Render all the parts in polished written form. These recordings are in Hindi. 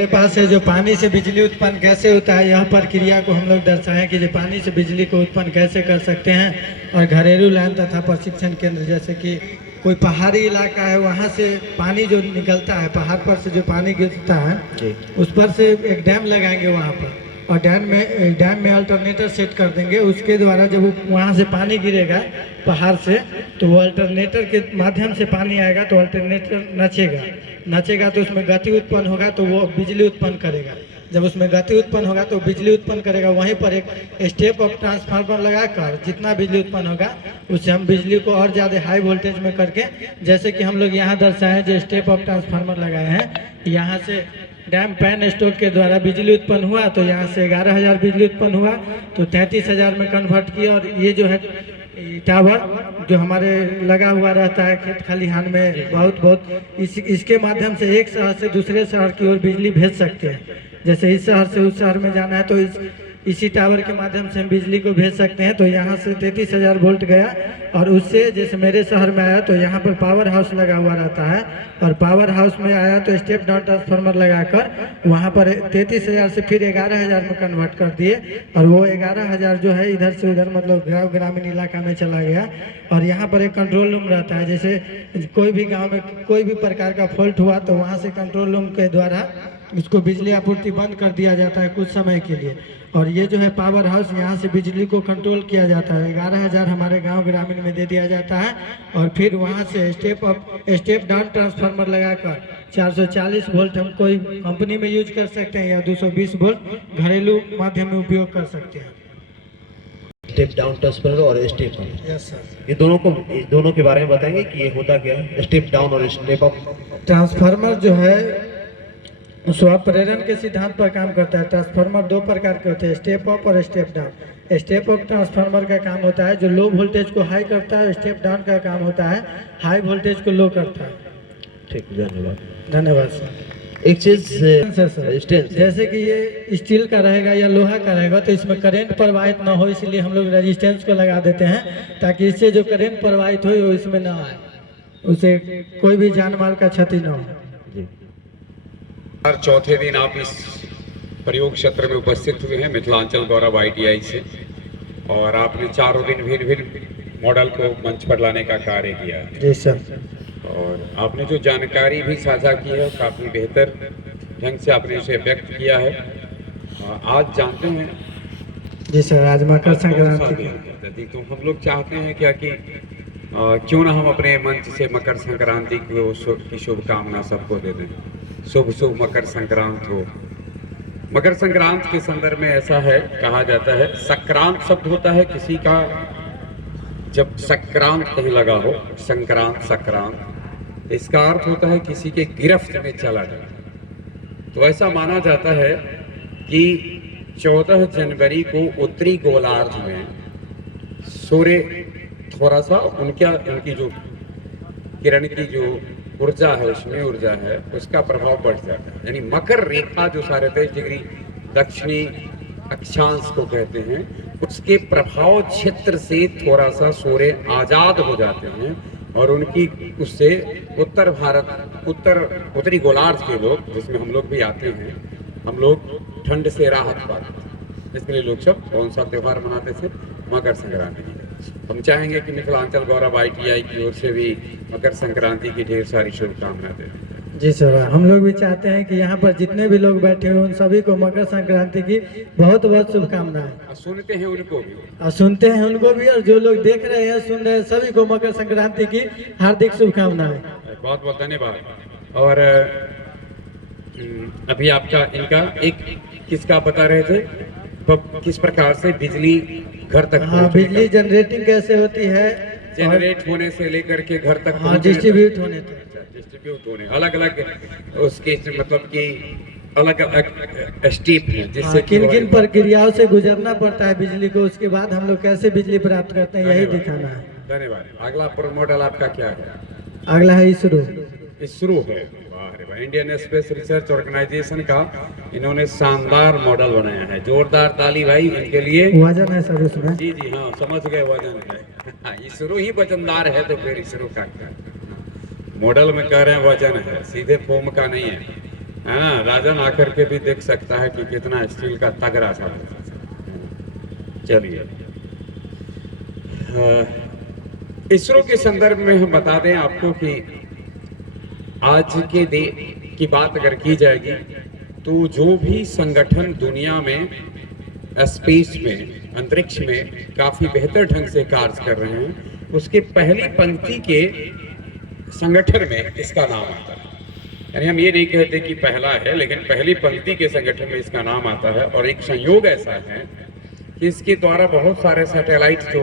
मेरे पास है जो पानी से बिजली उत्पन्न कैसे होता है, यह प्रक्रिया को हम लोग दर्शाएं कि जो पानी से बिजली को उत्पन्न कैसे कर सकते हैं। और घरेलू लैब तथा प्रशिक्षण केंद्र, जैसे कि कोई पहाड़ी इलाका है, वहाँ से पानी जो निकलता है, पहाड़ पर से जो पानी गिरता है उस पर से एक डैम लगाएंगे वहाँ पर, और डैम में अल्टरनेटर सेट कर देंगे। उसके द्वारा जब वहाँ से पानी गिरेगा पहाड़ से, तो वो अल्टरनेटर के माध्यम से पानी आएगा, तो अल्टरनेटर नचेगा तो उसमें गति उत्पन्न होगा, तो वो बिजली उत्पन्न करेगा। जब उसमें गति उत्पन्न होगा तो बिजली उत्पन्न करेगा। वहीं पर एक स्टेप अप ट्रांसफार्मर लगाकर जितना बिजली उत्पन्न होगा उससे हम बिजली को और ज़्यादा हाई वोल्टेज में करके, जैसे कि हम लोग यहाँ दर्शाएं जो स्टेप अप ट्रांसफार्मर लगाए हैं, यहाँ से डैम पैन स्टोक के द्वारा बिजली उत्पन्न हुआ, तो यहाँ से 11,000 बिजली उत्पन्न हुआ, तो 33,000 में कन्वर्ट किया। और ये जो है टावर जो हमारे लगा हुआ रहता है खेत खलिहान में, बहुत इसके माध्यम से एक शहर से दूसरे शहर की ओर बिजली भेज सकते हैं। जैसे इस शहर से उस शहर में जाना है तो इसी टावर के माध्यम से हम बिजली को भेज सकते हैं। तो यहाँ से 33,000 वोल्ट गया, और उससे जैसे मेरे शहर में आया तो यहाँ पर पावर हाउस लगा हुआ रहता है, और पावर हाउस में आया तो स्टेप डाउन ट्रांसफार्मर लगाकर वहाँ पर 33,000 से फिर 11,000 में कन्वर्ट कर दिए, और वो 11,000 जो है इधर से उधर मतलब ग्रामीण इलाका में चला गया। और यहाँ पर एक कंट्रोल रूम रहता है, जैसे कोई भी गाँव में कोई भी प्रकार का फॉल्ट हुआ तो वहाँ से कंट्रोल रूम के द्वारा इसको बिजली आपूर्ति बंद कर दिया जाता है कुछ समय के लिए। और ये जो है पावर हाउस, यहाँ से बिजली को कंट्रोल किया जाता है। 11,000 हमारे गांव ग्रामीण में दे दिया जाता है, और फिर वहाँ से स्टेप डाउन ट्रांसफार्मर लगाकर 440 वोल्ट हम कोई कंपनी में यूज कर सकते हैं, या 220 वोल्ट घरेलू माध्यम में उपयोग कर सकते हैं। स्टेप डाउन ट्रांसफार्मर और स्टेप अप, यस सर। ये दोनों के बारे में बताएंगे कि ये होता क्या है, स्टेप डाउन और स्टेप अप। ट्रांसफार्मर जो है स्व प्रेरण के सिद्धांत पर काम करता है। ट्रांसफार्मर दो प्रकार के होते हैं, स्टेप अप और step down. Step up transformer का काम होता है जो लो वोल्टेज को हाई करता है, स्टेप डाउन का काम होता है हाई वोल्टेज को लो करता है। ठीक, धन्यवाद सर। एक चीज सर, जैसे कि ये स्टील का रहेगा या लोहा का रहेगा तो इसमें करंट प्रवाहित ना हो, इसलिए हम लोग रेजिस्टेंस को लगा देते हैं, ताकि इससे जो करंट प्रवाहित हो वो इसमें ना आए, उसे कोई भी जान माल का क्षति ना हो। हर चौथे दिन आप इस प्रयोग क्षेत्र में उपस्थित हुए हैं मिथिलांचल गौरव ITI से, और आपने चारों दिन भिन्न भिन्न मॉडल को मंच पर लाने का कार्य किया। जी सर। और आपने जो जानकारी भी साझा की है काफ़ी बेहतर ढंग से आपने उसे व्यक्त किया है। आज जानते हैं जी सर, आज मकर संक्रांति, तो हम लोग चाहते हैं क्या कि क्यों ना हम अपने मंच से मकर संक्रांति की शुभकामना सबको दे दें। शुभ शुभ मकर संक्रांत हो। मकर संक्रांत के संदर्भ में ऐसा है, कहा जाता है संक्रांत शब्द होता है किसी का, जब संक्रांत कहीं लगा हो, संक्रांत, इसका अर्थ होता है किसी के गिरफ्त में चला जाए। तो ऐसा माना जाता है कि 14 जनवरी को उत्तरी गोलार्ध में सूर्य थोड़ा सा उनकी जो किरण की जो ऊर्जा है, उसमें ऊर्जा है, उसका प्रभाव बढ़ जाता है। यानी मकर रेखा जो 37 डिग्री दक्षिणी अक्षांश को कहते हैं, उसके प्रभाव क्षेत्र से थोड़ा सा सूर्य आजाद हो जाते हैं, और उनकी उससे उत्तरी गोलार्ध के लोग, जिसमें हम लोग भी आते हैं, हम लोग ठंड से राहत पाते हैं। इसके लिए लोग सब कौन सा त्यौहार मनाते थे? मकर संक्रांति। हम चाहेंगे कि मिथिलांचल गौरव ITI की ओर से भी मकर संक्रांति की ढेर सारी शुभकामनाएं दें। जी सर, हम लोग भी चाहते हैं कि यहाँ पर जितने भी लोग बैठे हुए उन सभी को मकर संक्रांति की बहुत बहुत शुभकामनाएं। सुनते हैं उनको भी, और सुनते हैं उनको भी, और जो लोग देख रहे हैं सुन रहे हैं सभी को मकर संक्रांति की हार्दिक शुभकामनाएं। बहुत बहुत धन्यवाद। और अभी आपका इनका एक किसका बता रहे थे, किस प्रकार से बिजली घर तक, हाँ, बिजली जनरेटिंग कैसे होती है, जनरेट होने से लेकर के घर तक, हाँ, डिस्ट्रीब्यूट होने अलग अलग उसके मतलब कि अलग अलग स्टेप है, जिससे किन किन प्रक्रियाओं से गुजरना पड़ता है बिजली को, उसके बाद हम लोग कैसे बिजली प्राप्त करते हैं, यही दिखाना है। धन्यवाद। अगला मॉडल आपका क्या है? अगला है इसरो है। इंडियन स्पेस रिसर्च ऑर्गेनाइजेशन का इन्होंने शानदार मॉडल बनाया है। जोरदार ताली भाई इनके लिए। वजन है सर उसमें? जी जी हाँ, समझ गए, वजन है। इसरो ही वजनदार है तो फिर इसरो का क्या? मॉडल में कह रहे हैं वजन है, सीधे फोम का नहीं है। है ना, राजन आकर के भी देख सकता है कि कितना स्टील का तगड़ा था। चलिए, इसरो के संदर्भ में हम बता दें आपको कि आज के दे की बात अगर की जाएगी तो जो भी संगठन दुनिया में स्पेस में, अंतरिक्ष में काफी बेहतर ढंग से कार्य कर रहे हैं, उसके पहली पंक्ति के संगठन में इसका नाम आता है। यानी हम ये नहीं कहते कि पहला है, लेकिन पहली पंक्ति के संगठन में इसका नाम आता है। और एक संयोग ऐसा है कि इसके द्वारा बहुत सारे सैटेलाइट जो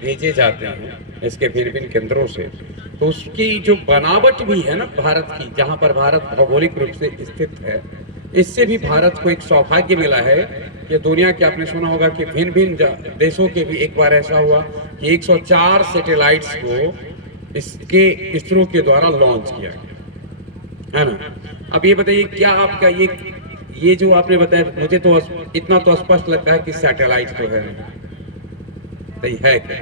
भेजे जाते हैं इसके भिन्न भिन्न केंद्रों से, तो उसकी जो बनावट भी है ना भारत की, जहाँ पर भारत भौगोलिक रूप से स्थित है, इससे भी भारत को एक सौभाग्य मिला है कि दुनिया के, आपने सुना होगा कि भिन्न भिन्न देशों के भी एक बार ऐसा हुआ कि 104 सैटेलाइट्स को इसके इसरो के द्वारा लॉन्च किया गया, है ना। अब ये बताइए, क्या आपका ये जो आपने बताया, मुझे तो इतना तो स्पष्ट लगता है कि सैटेलाइट तो है, तो ये है क्या?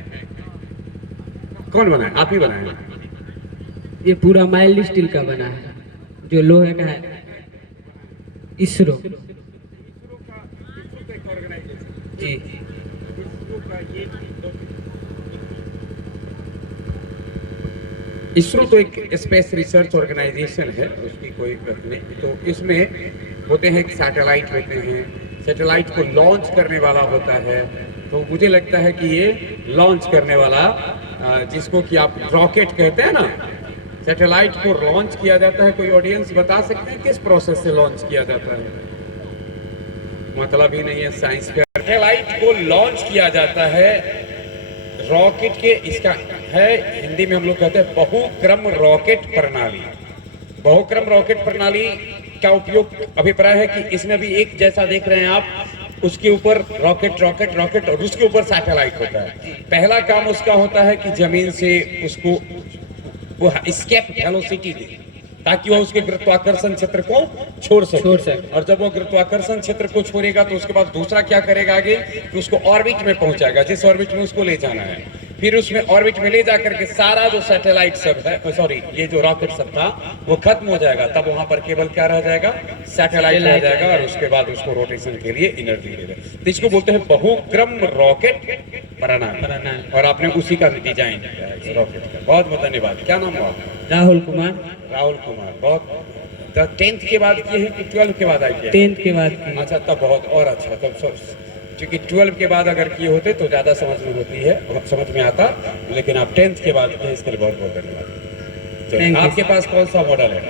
कौन बनाया? आप ही बनाया? ये पूरा माइल्ड स्टील का बना है, जो लोहे का है। इसरो जी। इसरो तो एक स्पेस रिसर्च ऑर्गेनाइजेशन है, उसकी कोई नहीं। तो इसमें होते हैं सैटेलाइट होते हैं, सैटेलाइट को लॉन्च करने वाला होता है। तो मुझे लगता है कि ये लॉन्च करने वाला, जिसको कि आप रॉकेट कहते हैं ना, सैटेलाइट को लॉन्च किया जाता है। कोई ऑडियंस बता सकते हैं किस प्रोसेस से लॉन्च किया जाता है? मतलब ही नहीं है साइंस का। सैटेलाइट को लॉन्च किया जाता है रॉकेट के, इसका है हिंदी में हम लोग कहते हैं बहुक्रम रॉकेट प्रणाली। बहुक्रम रॉकेट प्रणाली का उपयोग, अभिप्राय है कि इसमें भी एक जैसा देख रहे हैं आप, उसके ऊपर रॉकेट रॉकेट रॉकेट और उसके ऊपर सैटेलाइट होता है। पहला काम उसका होता है कि जमीन से उसको वो एस्केप वेलोसिटी दे, ताकि वो उसके गुरुत्वाकर्षण क्षेत्र को छोड़ सके। और जब वो गुरुत्वाकर्षण क्षेत्र को छोड़ेगा तो उसके बाद दूसरा क्या करेगा आगे, कि उसको ऑर्बिट में पहुंचाएगा, जिस ऑर्बिट में उसको ले जाना है। फिर उसमें ऑर्बिट में ले जाकर के सारा जो सैटेलाइट सब है, सॉरी ये जो रॉकेट सब था वो खत्म हो जाएगा। तब वहां पर केवल क्या रह जाएगा, सैटेलाइट रह जाएगा, और उसके बाद उसको रोटेशन के लिए एनर्जी देगा। तो इसको बोलते हैं बहुक्रम रॉकेट प्रणाली, और आपने उसी का डिजाइन किया है रॉकेट का। बहुत बहुत धन्यवाद। क्या नाम हुआ? राहुल कुमार। राहुल कुमार। बहुत 10th के बाद किए हैं कि 12 के बाद आए? 10th के बाद की। अच्छा, तब बहुत और अच्छा। तब क्योंकि 12 के बाद अगर किए होते तो ज़्यादा समझ में होती है, समझ में आता, लेकिन आप 10th के बाद किए, इसके लिए बहुत बहुत धन्यवाद। तो आपके पास कौन सा मॉडल है?